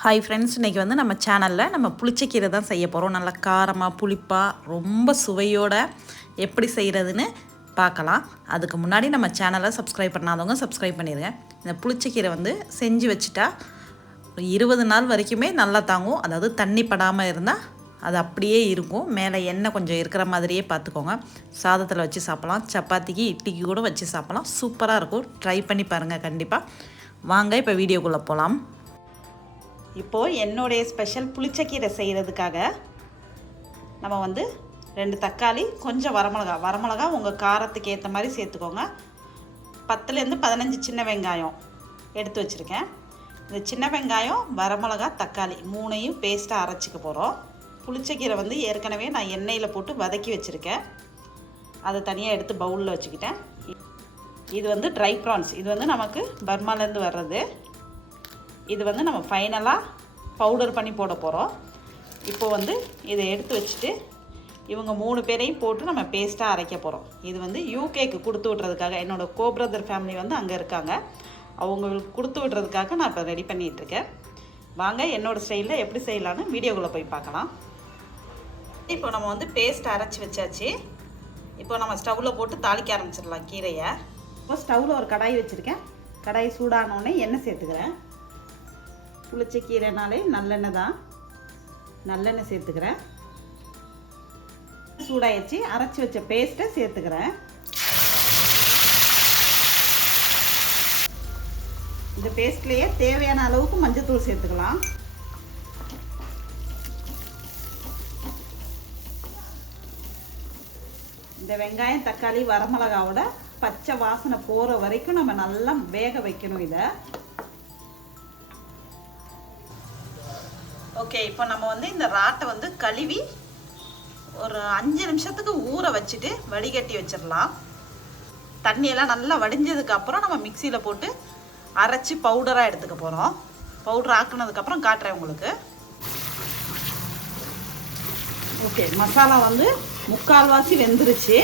Hi friends இன்றைக்கி வந்து நம்ம சேனலில் நம்ம புளிச்சக்கீரை தான் செய்ய போகிறோம் நல்லா காரமாக புளிப்பாக ரொம்ப சுவையோட எப்படி செய்கிறதுன்னு பார்க்கலாம். அதுக்கு முன்னாடி நம்ம சேனலை சப்ஸ்கிரைப் பண்ணாதவங்க சப்ஸ்கிரைப் பண்ணிடுங்க இந்த புளிச்சக்கீரை வந்து செஞ்சு வச்சுட்டா இருபது நாள் வரைக்குமே நல்லா தாங்கும். அதாவது தண்ணி படாமல் இருந்தால் அது அப்படியே இருக்கும். மேலே எண்ணெய் கொஞ்சம் இருக்கிற மாதிரியே பார்த்துக்கோங்க. சாதத்தில் வச்சு சாப்பிட்லாம். சப்பாத்திக்கு இட்லிக்கு கூட வச்சு சாப்பிட்லாம். சூப்பராக இருக்கும். ட்ரை பண்ணி பாருங்கள் கண்டிப்பாக வாங்க இப்போ வீடியோக்குள்ளே போகலாம் இப்போது என்னுடைய ஸ்பெஷல் புளிச்சக்கீரை செய்கிறதுக்காக நம்ம வந்து ரெண்டு தக்காளி கொஞ்சம் வரமிளகா. வரமிளகா உங்கள் காரத்துக்கு ஏற்ற மாதிரி சேர்த்துக்கோங்க. பத்துலேருந்து பதினஞ்சு சின்ன வெங்காயம் எடுத்து வச்சுருக்கேன். இந்த சின்ன வெங்காயம் வரமிளகா தக்காளி மூணையும் பேஸ்ட்டாக அரைச்சிக்க போகிறோம் புளிச்சக்கீரை வந்து ஏற்கனவே நான் எண்ணெயில் போட்டு வதக்கி வச்சுருக்கேன். அதை தனியாக எடுத்து பவுலில் வச்சுக்கிட்டேன். இது வந்து ட்ரை ப்ரான்ஸ் இது வந்து நமக்கு பர்மாலேருந்து வர்றது. இது வந்து நம்ம ஃபைனலாக பவுடர் பண்ணி போட போகிறோம் இப்போ வந்து இதை எடுத்து வச்சுட்டு இவங்க மூணு பேரையும் போட்டு நம்ம பேஸ்ட்டாக அரைக்க போகிறோம் இது வந்து யூகேக்கு கொடுத்து விட்றதுக்காக என்னோடய கோபிரதர் ஃபேமிலி வந்து அங்கே இருக்காங்க. அவங்களுக்கு கொடுத்து விட்றதுக்காக நான் இப்போ ரெடி பண்ணிகிட்ருக்கேன் வாங்க என்னோடய ஸ்டைலில் எப்படி செய்யலான்னு வீடியோக்குள்ளே போய் பார்க்கலாம். இப்போ நம்ம வந்து பேஸ்ட் அரைச்சி வச்சாச்சு. இப்போ நம்ம ஸ்டவ்வில் போட்டு தாளிக்க ஆரம்பிச்சிடலாம் கீரையை. இப்போ ஸ்டவ்வில் ஒரு கடாய் வச்சுருக்கேன். கடாய் சூடானோடனே எண்ணெய் சேர்த்துக்கிறேன். புளிச்ச கீரைனாலே நல்லெண்ணெய் தான். நல்லெண்ணெய் சேர்த்துக்கிறேன். சூடாயிடுச்சு. அரைச்சி வச்ச பேஸ்ட்டை சேர்த்துக்கிறேன். இந்த பேஸ்ட்லேயே தேவையான அளவுக்கு மஞ்சத்தூள் சேர்த்துக்கலாம். இந்த வெங்காயம் தக்காளி வரமிளகாவோட பச்சை வாசனை போகிற வரைக்கும் நம்ம நல்லா வேக வைக்கணும் இதை. ஓகே இப்போ நம்ம வந்து இந்த ராட்டை வந்து கழுவி ஒரு அஞ்சு நிமிஷத்துக்கு ஊற வச்சுட்டு வடிகட்டி வச்சிடலாம். தண்ணியெல்லாம் நல்லா வடிஞ்சதுக்கு அப்புறம் நம்ம மிக்சியில் போட்டு அரைச்சி பவுடராக எடுத்துக்க போகிறோம் பவுடர் ஆக்குனதுக்கப்புறம் காட்டுறேன் உங்களுக்கு. ஓகே மசாலா வந்து முக்கால்வாசி வெந்துருச்சு.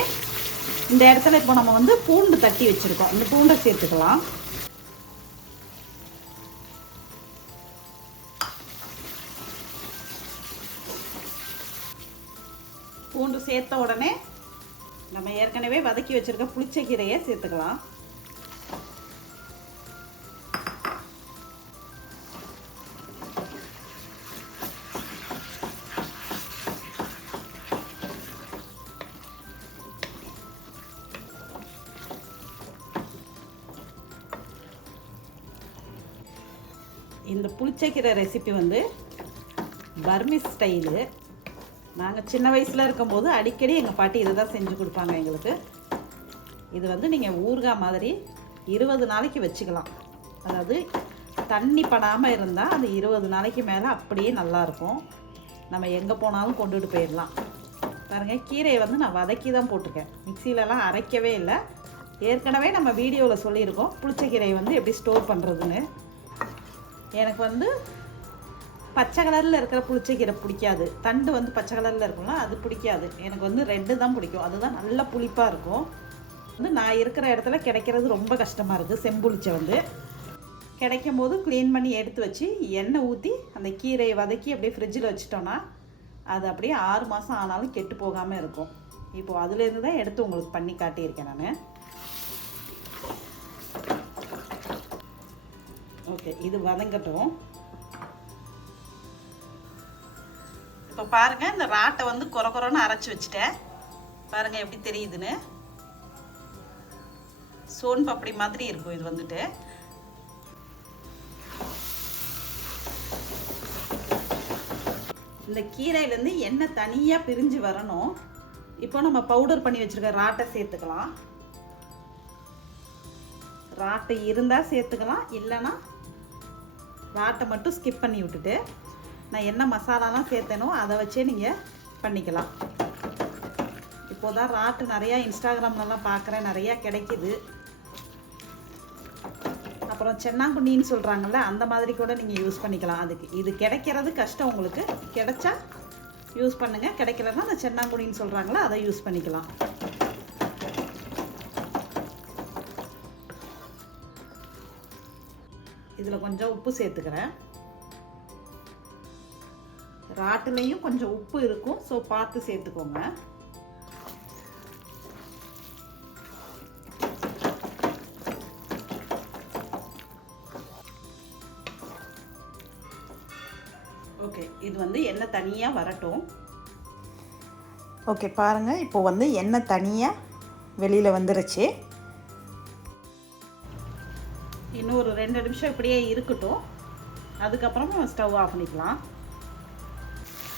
இந்த இடத்துல இப்போ நம்ம வந்து பூண்டு தட்டி வச்சுருக்கோம். இந்த பூண்டை சேர்த்துக்கலாம். பூண்டு சேர்த்த உடனே நம்ம ஏற்கனவே வதக்கி வச்சுருக்க புளிச்சக்கீரையை சேர்த்துக்கலாம். இந்த புளிச்சக்கீரை ரெசிபி வந்து பர்மிஸ் ஸ்டைலு. நாங்கள் சின்ன வயசில் இருக்கும்போது அடிக்கடி எங்கள் பாட்டி இதை தான் செஞ்சு கொடுப்பாங்க எங்களுக்கு. இது வந்து நீங்கள் ஊறுகாய் மாதிரி இருபது நாளைக்கு வச்சுக்கலாம். அதாவது தண்ணி படாமல் இருந்தால் அது இருபது நாளைக்கு மேலே அப்படியே நல்லாயிருக்கும் நம்ம எங்கே போனாலும் கொண்டுட்டு போயிடலாம். பாருங்கள் கீரையை வந்து நான் வதக்கி தான் போட்டிருக்கேன். மிக்சியிலலாம் அரைக்கவே இல்லை. ஏற்கனவே நம்ம வீடியோவில் சொல்லியிருக்கோம் புளிச்ச கீரையை வந்து எப்படி ஸ்டோர் பண்ணுறதுன்னு எனக்கு வந்து பச்சை கலரில் இருக்கிற புளிச்சக்கீரை பிடிக்காது. தண்டு வந்து பச்சை கலரில் இருக்கும்ல அது பிடிக்காது. எனக்கு வந்து ரெட்டு தான் பிடிக்கும். அதுதான் நல்லா புளிப்பாக இருக்கும். வந்து நான் இருக்கிற இடத்துல கிடைக்கிறது ரொம்ப கஷ்டமாக இருக்குது செம்புளிச்சை வந்து. கிடைக்கும் போது க்ளீன் பண்ணி எடுத்து வச்சு எண்ணெய் ஊற்றி அந்த கீரையை வதக்கி அப்படியே ஃப்ரிட்ஜில் வச்சிட்டோன்னா அது அப்படியே ஆறு மாதம் ஆனாலும் கெட்டு போகாமல் இருக்கும். இப்போது அதுலேருந்து தான் எடுத்து உங்களுக்கு பண்ணி காட்டியிருக்கேன் நான். ஓகே இது வதங்கட்டும். இப்போ பாருங்கள் இந்த ராட்டை வந்து குறை குறைன்னு அரைச்சி வச்சுட்டேன். பாருங்கள் எப்படி தெரியுதுன்னு. சோன் பப்படி மாதிரி இருக்கும் இது வந்துட்டு. இந்த கீரையிலேருந்து எண்ணெய் தனியாக பிரிஞ்சு வரணும். இப்போ நம்ம பவுடர் பண்ணி வச்சுருக்க ராட்டை சேர்த்துக்கலாம். ராட்டை இருந்தால் சேர்த்துக்கலாம் இல்லைன்னா ராட்டை மட்டும் ஸ்கிப் பண்ணி விட்டுட்டு நான் என்ன மசாலாலாம் சேர்த்தேனோ அதை வச்சே நீங்கள் பண்ணிக்கலாம். இப்போ தான் ராட்டு நிறையா இன்ஸ்டாகிராம்லலாம் பார்க்குறேன் நிறையா கிடைக்குது. அப்புறம் சென்னாங்குண்ணின்னு சொல்கிறாங்கல்ல அந்த மாதிரி கூட நீங்கள் யூஸ் பண்ணிக்கலாம் அதுக்கு. இது கிடைக்கிறது கஷ்டம் உங்களுக்கு. கிடைச்சா யூஸ் பண்ணுங்கள் கிடைக்கலன்னா அந்த சென்னாங்குடின்னு சொல்கிறாங்களா அதை யூஸ் பண்ணிக்கலாம். இதில் கொஞ்சம் உப்பு சேர்த்துக்கிறேன். ராட்டுலேயும் கொஞ்சம் உப்பு இருக்கும். ஸோ பார்த்து சேர்த்துக்கோங்க. ஓகே இது வந்து எண்ணெய் தனியாக வரட்டும். ஓகே பாருங்கள் இப்போ வந்து எண்ணெய் தனியாக வெளியில் வந்துருச்சு. இன்னும் ஒரு ரெண்டு நிமிஷம் இப்படியே இருக்கட்டும். அதுக்கப்புறம் ஸ்டவ் ஆஃப் பண்ணிக்கலாம்.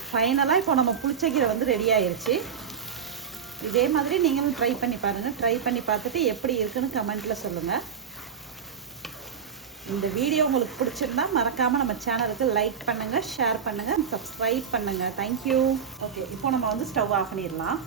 ஃபைனலாக இப்போ நம்ம புளிச்சக்கீரை வந்து ரெடி ஆயிருச்சு. இதே மாதிரி நீங்களும் ட்ரை பண்ணி பாருங்கள் ட்ரை பண்ணி பார்த்துட்டு எப்படி இருக்குன்னு கமெண்ட்டில் சொல்லுங்கள் இந்த வீடியோ உங்களுக்கு பிடிச்சிருந்தா மறக்காமல் நம்ம சேனலுக்கு லைக் பண்ணுங்கள் ஷேர் பண்ணுங்கள் சப்ஸ்கிரைப் பண்ணுங்கள் தேங்க்யூ ஓகே இப்போ நம்ம வந்து ஸ்டவ் ஆஃப் பண்ணிடலாம்.